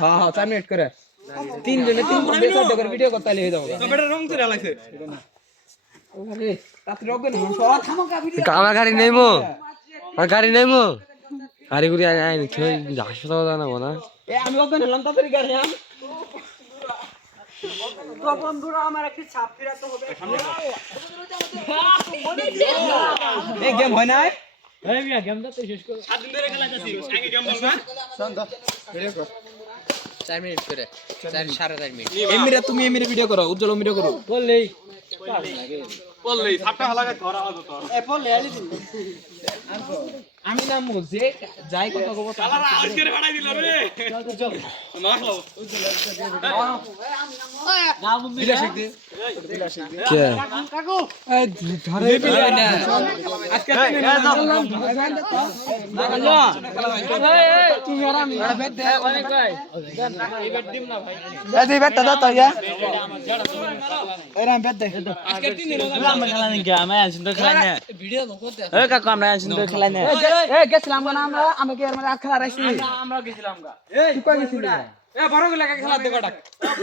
হ্যাঁ 4 মিনিট করে তিনজনে তিন ঘন্টা 4টা করে ভিডিও করতে হয়ে যাবে তো বেটা রং করে লাগছে ওরে তাতে রবে না সব থামকা ভিডিও আমার গাড়ি নেইমো আর গাড়ি নেইমো গাড়ি গুড়ি আই খেয়ে হাসপাতাল জানাবো না এ আমি ওখানে হলাম তাড়াতাড়ি গাড়ি আম তো বন্ধুরা আমার একটি ছাপ ফেরাতে হবে এই গেম হয় না এই মিয়া গেমটা তো শেষ করো 7 দিন ধরে খেলাইতাছি আগে গেম বলবা শান্ত ভিডিও কর 4 মিনিট করে 4.5 মিনিট এমিরা তুমি এমিরা ভিডিও করো উজ্জ্বল ভিডিও করো বললেই বললেই ছাপটা হালাকা ধরা হতো তো এ বললে আলি দিন আমি না মুজে যাই কথা কব তালা আউট করে ফাড়াই দিল রে চল মারলো উজ্জ্বল না বন্ধু দিলা শেখ দে দিলা শেখ দে কে কাকু এই ধরে বিলাই না আজকে তুমি না বললাম না এই তুমি আর আমি বেট দে অনেক ভাই এই বেট দিম না ভাই এই তুই বেট দাও তো ইয়া এই রাম বেট দে আজকে তিন দিন আমরা খেলা নাই কি আমি আনছিন তো খেলা না ভিডিও করতে এই কাকু আমরা আনছিন তো খেলা না এই গেছিলাম না আমরা কি আর খেলা রাইছি আমরা গেছিলাম গা এই তুই কই গেছিলি এ বড় গলা খেলা দে গডাক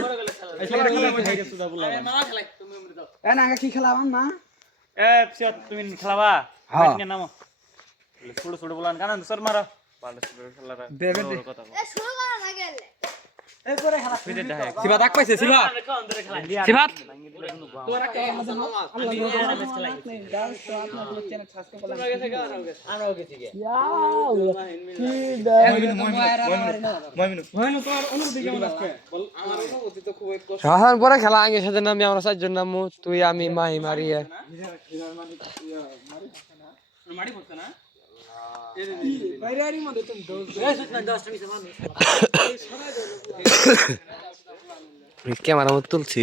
বড় গলা খেলা এই খেলা হয়ে গেছে সুদা বললা মামা খেলাই তুমি উমরে দাও এ না কি খেলাবাম না এ পিছত তুমি খেলাবা আমি নামো ছোট ছোট বলান কারণ সর মারো ভালো ছোট খেলারা দেবে কথা এ শুরু করা না গেলে এই করে খেলা ফিরে দেখ সিবা ডাক পাইছে সিবা সিবা তোরা কে হাজার মামা আল্লাহ ম্যাচ খেলাই ডান্স তো আপনার লোক চ্যানেল সাবস্ক্রাইব করলাম তোরা গেছে গা আমরাও গেছি গে কি মইমিনু তোর অনুভূতি কেমন আজকে বল আমার অনুভূতি তো খুব কষ্ট সাধারণ পরে খেলা আগে সাথে নামি আমরা চারজন নামু তুই আমি মাই মারিয়া মারি পড়ছ না বাইরেরই মধ্যে তুমি 10 ক্যামেরা মত তুলছি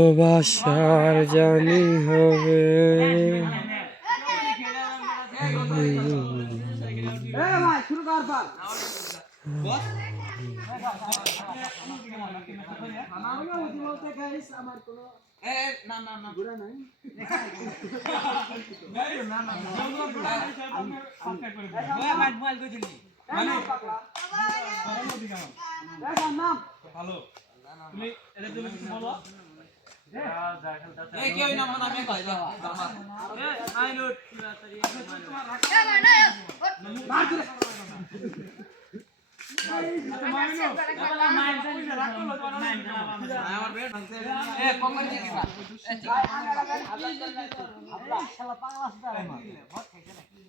ভালোবাসার জানি হবে শুরু কর পাল বস বলতে গাইস আমার কোনো এ না না না গুড়া নাই না না সাবস্ক্রাইব করে দাও মোবাইল কই দিলি মানে নাম ভালো তুমি এটা তুমি কি বলো এই কেউ নাম নামে কই দাও এ আইনুট তাড়াতাড়ি মার করে আমার বেড ভাঙছে এ কমার দিয়ে দিবা শালা পাগল আছে তারে বহুত খাইছে নাকি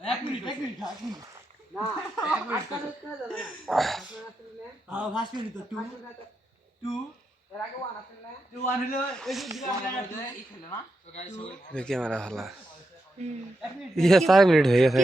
এক মিনিট না 5 মিনিট তো 2 এর আগে 1 আছে না 2 1 হলো এই দিবা এই খেলে না তো গাইস ক্যামেরা ভালো 4 মিনিট হয়ে গেছে